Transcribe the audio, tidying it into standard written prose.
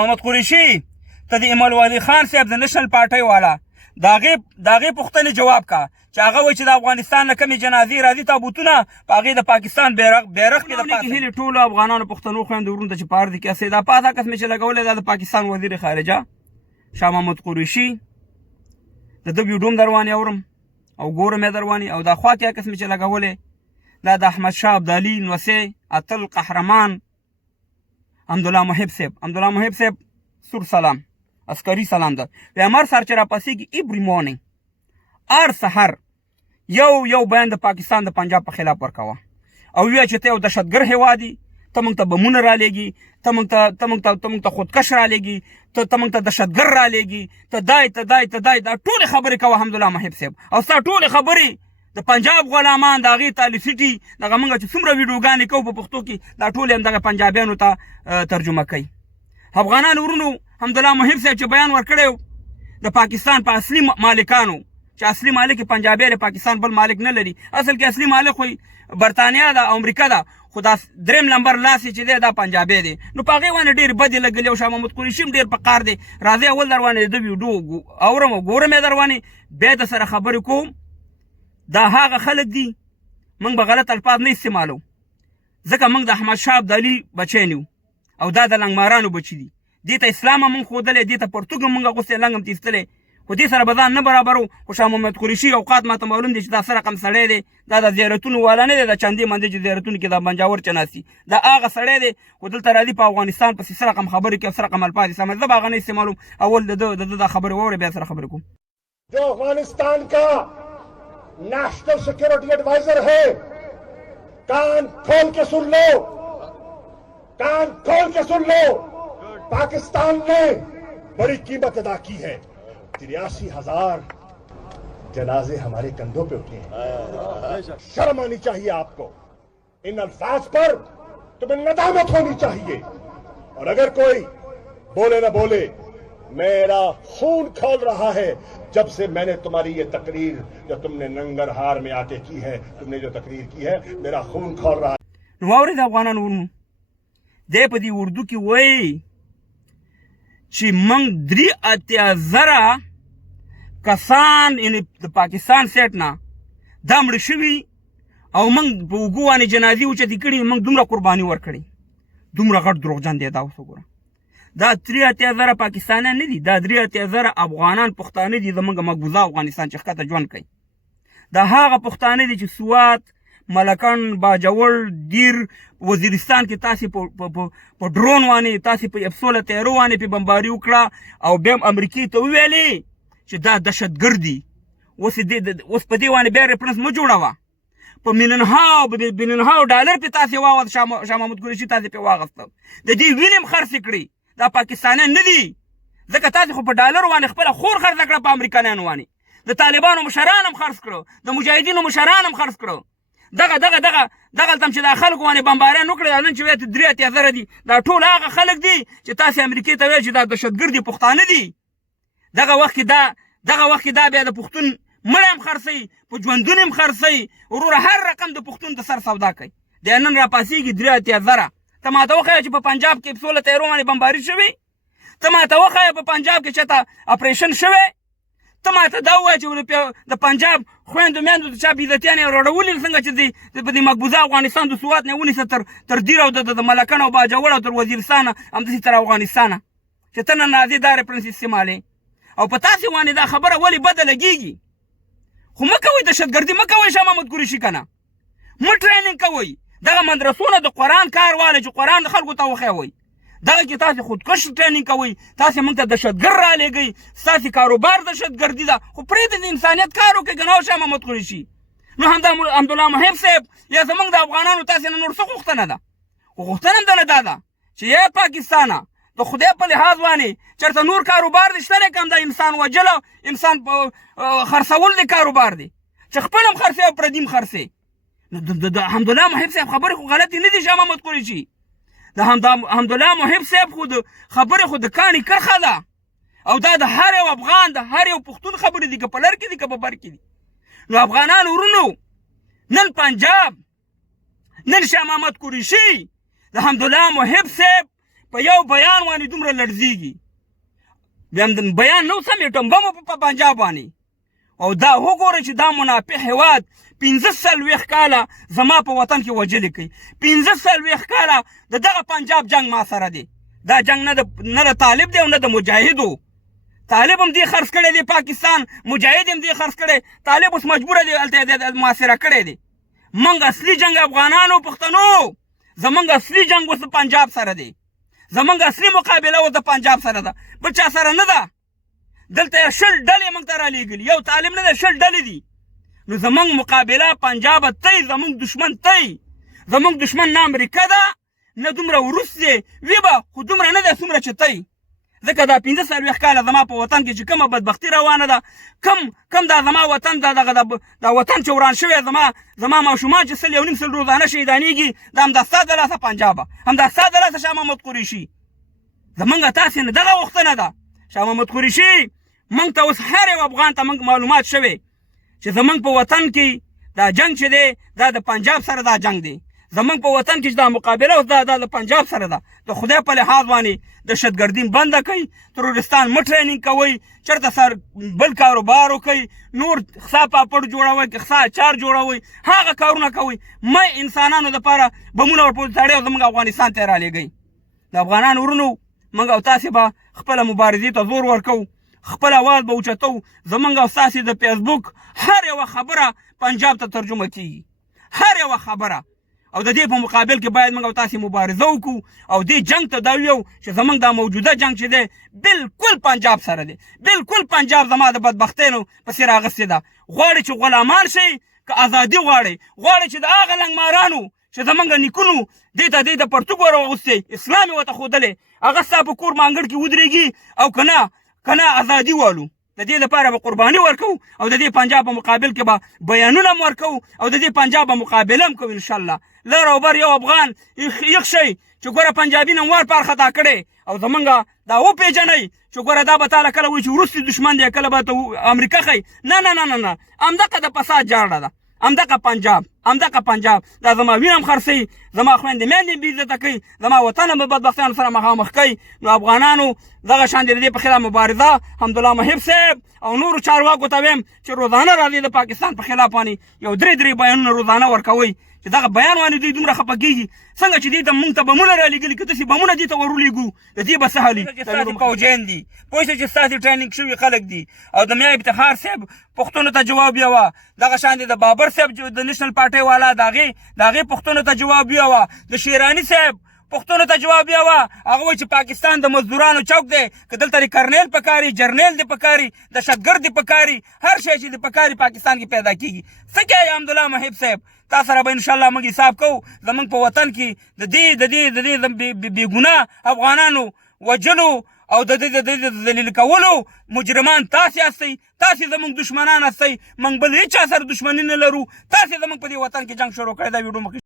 محمد قریشي ته د ایمل ولی خان صاحب د نېشنل پارټۍ والا د هغې پوښتنې جواب کا چې هغه وایي چې د افغانستان نه کمې جنازې راځي تابوتونه په هغې د پاکستان بیرغ کې د پاسه هیلې ټولو افغانانو پښتنو خویندو ورونو ته چې په ارض کې هستئ دا پاس عکس مې چې لګولی دا د پاکستان وزیر خارجه شاه محمود قریشي د ده ویډیو هم در باندې اورم او ګورم یې در باندې او دا خوا کې عکس مې چې لګولی دا د احمدشاه ابدالي نوسی اتل قهرمان حمدالله محب صاحب سور سلام عسکري سلام ده پیغمبر سر چې راپاسېږي ایوری مورنینګ هر سحر یو بیان د پاکستان د پنجاب په خلاف ورکوه او ویه چې ته یو دهشتګر هېواد یې ته موږ ته بمونه رالیږي ته موږ ته خودکش رالیږي ته موږ ته دهشتګر رالیږي ته دای دا ټولې خبرې کوه حمدالله محب صاحب او ستا ټولې خبرې د پنجاب غلامان د هغې تالیفیټي دغه موږ چې څومره ویډیوګانې کوو په پښتو کې دا ټولې هم دغه پنجابیانو ته ترجمه کوي افغانانو ورونو حمدالله محب صاحب چې بیان ورکړی د پاکستان په اصلي مالکانو چې اصلي مالک یې پنجابی دی پاکستان بل مالک نه لري اصل کې اصلي مالک خو برطانیا ده او امریکا ده خو دا دریم نمبر لاس چې دی دا پنجابی دی نو په هغې باندې ډېرې بدې لګلې او شاه محمود قریشي هم ډېر په قار دی راځئ اول در باندې د ویډیو اورم او ګورم یې در باندې بیا د سره خبرې کوم دا هغه خلک دي موږ به غلط الفاظ نه استعمالو ځکه موږ د احمدشاه ابدالي بچی نه او دا د لنګمارانو بچي دي دې ته اسلام هم موږ ښودلی دې ته پرتوګ هم موږ اغوستی لنګ هم تیستلی خو دې سره به ځان نه برابرو خو شاه محمد قریشي اوقات ماته معلوم دی چې دا څه رقم سړی دی دا د زیارتونو والا نه دی د چندې مندې چې زیارتونو کې دا بنجاور چناسي دا هغه سړی دی خو دلته راځي په افغانستان پسې څه رقم خبرې کوي او څه رقم الفاظ استعمال زه به هغه نه استعمالوم اول د ده دا خبرې واورئ بیا سره خبرې کوم जो अफगानिस्तान का national security adviser है कान खोल के सुन लो पाकिस्तान ने बड़ी कीमत अदा की है 83,000 जनाजे हमारे कंधों पे उठे हैं शर्म आनी चाहिए आपको इन अल्फाज पर तुम्हें नदामत होनी चाहिए और अगर कोई बोले ना बोले मेरा खून खोल रहा है जब से मैंने तुम्हारी ये तकरीर जो तुमने नंगरहार में आके की है तुमने जो तकरीर की है मेरा खून खोल रहा है واورید افغانان ورونو دی په دې اردو کې وایي چې موږ 83,000 کسان یعنې د پاکستان سیټ نه دا مړه شوي او موږ په اوږو باندې جنازې اوچتې کړي موږ دومره قرباني ورکړې دومره غټ دروغجن دی دا اوس وګوره دا 83,000 پاکستانیان نه دي دا 83,000 افغانان پښتانه دي زموږ مقبوضه افغانستان چې ښکته ژوند کوي دا هغه پښتانه دي چې سوات ملکان باجوړ دیر وزیرستان کې تاسې په ډرون باندې تاسې په افسوله تیارو باندې پې بمباري وکړه او بیا هم امریکې ته وویلې چې دا دهشتګر دي اوس په دې باندې بیا ریفرنس مه جوړوه په ملیونهاو ډالر پې تاسې واغست شاه محمود قریشي تاسې پې واغسته د دې وینې هم خرڅې کړي دا پاکستانیان نه دي ځکه تاسې خو په ډالرو باندې خپله خور خرڅه کړه په امریکایانو باندې د طالبانو مشران هم خرڅ کړو د مجاهدینو مشران هم خرڅ کړو دغلته هم چې دا خلکو باندې بمباریان وکړه نن چې وایي 83,000 دي دا ټول هغه خلک دي چې تاسې امریکې ته وایي چې دا دهشتګر دي پښتانه دي دغه وخت کې دا بیا د پښتون مړی هم خرڅوي په ژوندون هم خرڅوي وروره هر رقم د پښتون د سر سودا کوي دی نن راپاسېږي 83,000 ته ماته وښیه چې په پنجاب کې سوله تیارو باندې بمباري شوي ته ماته وښیه په پنجاب کې چېرته اپریشن شوی ته ماته دا ووایه چې د پنجاب خویندو میندو د چا بېعزتیانې راوړولې څنګه چې په دې مقبوضه افغانستان د سوات نه ونیسه تر دیر او د ملکن او باجوړ او تر وزیرستانه همداسې تر افغانستانه چې ته نن راځې دا ریفرنس استعمالې او په تاسې باندې دا خبره ولې بده لګېږي خو مه کوئ دهشتګردي مه کوئ شاه محمود قریشي که نه مه ټریننګ کوئ دغه مدرسونه د قرآن کار والی چې قرآن د خلکو ته وښیوئ دغه کې تاسې خودکش ټریننګ کوئ تاسې موږ ته دهشتګر رالیږئ ستاسې کاروبار دهشتګردي ده خو پرېږدئ د انسانیت کار وکړئ که نه شاه محمود قریشي نو حمدالله محب صاحب یا زموږ د افغانانو تاسې نه نور څه غوښتنه ده خو غوښتنه هم دنه دا ده چې یا پاکستانه د خدای په لحاظ باندې چېرته نور کاروبار دې شته دی که هم د انسان وجل او انسان خرڅول دی کاروبار دی چې خپل هم خرڅې او پردي هم خرڅې نو د حمدالله محب صاحب خبرې خو غلطې نه دي شاه محمود قریشي د حمدالله محب صاحب خو د خبرې خو د کاڼي کرښه ده او دا د هر یو افغان د هر یو پښتون خبرې دي که په لر کې دي که په بر کې دي نو افغانان ورونو نن پنجاب نن شاه محمود قریشي د حمدالله محب صاحب په یو بیان باندې دومره لړزیږي بیا هم بیان نو سم ایټم بم په پنجاب باندې او دا وګوره چې دا منافق هیواد 15 کاله زما په وطن کې وجلې کوي 15 کاله د دغه پنجاب جنگ ما سره دی دا جنگ نه د طالب دی او نه د مجاهدو طالب هم دې خرڅ کړی دی پاکستان مجاهد هم دې خرڅ کړی طالب اوس مجبوره دی هلته محاصره کړی دی موږ اصلي جنگ افغانانو پښتنو زمونږ اصلي جنگ اوس پنجاب سره دی زمونږ اصلي مقابله اوس د پنجاب سره ده بل چا سره نه ده دلته 10 ډلې موږ ته رالیږلي یو طالب نه ده 10 ډلې دي نو زمونږ مقابله پنجاب تی زمونږ دشمن تی زمونږ دشمن نه امریکا ده نه دومره وروس دی وي به خو دومره نه ده څومره چې تی ځکه دا 15 کاله زما په وطن کې چې کومه بدبختي روانه ده کم دا زما وطن دا وطن چې وران شوی زما ماشومان چې 1.5 روزانه شهیدانېږي دا همدا ستا د لاسه پنجابه همدا ستا د لاسه شاه محمد قریشي زمونږ تاسې نه دغه غوښتنه ده شاه محمد قریشي موږ ته اوس هر یو افغان ته موږ معلومات شوی چې زمونږ په وطن کې دا جنگ چې دی دا د پنجاب سره دا جنگ دی زمونږ په وطن کې چې دا مقابله اوس دا د پنجاب سره ده د خدای په لحاظ باندې دهشتګردي بنده کوي تروریستان مه ټریننګ کوئ چېرته سر بل کاروبار وکوئ نور خسا پاپړ جوړوئ که خسا اچار جوړوئ هغه کارونه کوئ مه انسانانو دپاره بمونه ورپورې تړئ او زموږ افغانستان ته یې رالیږئ د افغانانو ورونو موږ او تاسې به خپله مبارزې ته زور ورکوو خپل اواز به اوچتو زمونږ او ستاسې د فیسبوک هر یوه خبره پنجاب ته ترجمه کیږي هر یوه خبره او د دې په مقابل کې باید موږ او تاسې مبارزه وکړو او دې جنگ ته دا ویو چې زمونږ دا موجوده جنگ چې دی بالکل پنجاب سره دی بالکل پنجاب زما د بدبختیانو پسې راغستې ده غواړي چې غلامان شئ که ازادي غواړي چې د هغه لنګمارانو چې زمونږ نیکونو دې ته د پرتوګ ور واغوستی اسلام یې ورته ښودلی هغه ستا په کور مانګړ کې ودرېږي او که نه ازادي والو د دې لپاره به قرباني ورکوو او د دې پنجاب په مقابل کې به بیانونه هم ورکوو او د دې پنجاب په مقابله هم کوو انشاءالله لر او بر یو افغان یخ شئ چې ګوره پنجابي نموار پار خطا کړی او زمونږ دا وپېژنئ چې ګوره دا به تاله کله وایي چې وروستي دښمن دی کله به ته امریکا ښایي نه همدغه د فساد جاړه ده همدغه پنجاب دا زما وینه هم خرڅوي زما خویندې میندې بې عزته کوي زما وطن هم د بدبختیانو سره مخامخ کوي نو افغانانو دغه شان د دې په خلاف مبارزه حمدالله محب صاحب او نورو چارواکو ته ویم چې روزانه راځي د پاکستان په خلاف باندې یو 3 بیانونه روزانه ورکوئ چې دغه بیان باندې دوی دومره خفه کېږي څنګه چې دې ته موږ ته بمونه رالیږلي که داسې بمونه دې ته ورولېږو د دې به څه حل وي ستاسې فوجیان دي پوه شئ چې ستاسې ټریننګ شوي خلک دي او د میا افتخار صاحب پوښتنو ته جواب یوه دغه شان د بابر صاحب د نیشنل پارټۍ والا د هغې پوښتنو ته جواب یوه د شیراني صاحب پښتون ته جواب یوه هغه وایي چې پاکستان د مزدورانو چوک دی که دلته کرنیل پکاري جرنیل دې پکاري دهشتګرد دې پکاري هر شی چې دې پکاري پاکستان کې پیدا کیږي څه کوي حمدالله محب صاحب تا سره به انشاءالله موږ حساب کوو زموږ په وطن کې د دې بېګناه افغانانو وجلو او د دې ذلیل کولو مجرمان تاسې هستئ تاسې زموږ دشمنان هستئ موږ بل هېچا سره دشمني نه لرو تاسې زموږ په دې وطن کې جنګ شروع کړی دا ویډیو مخکې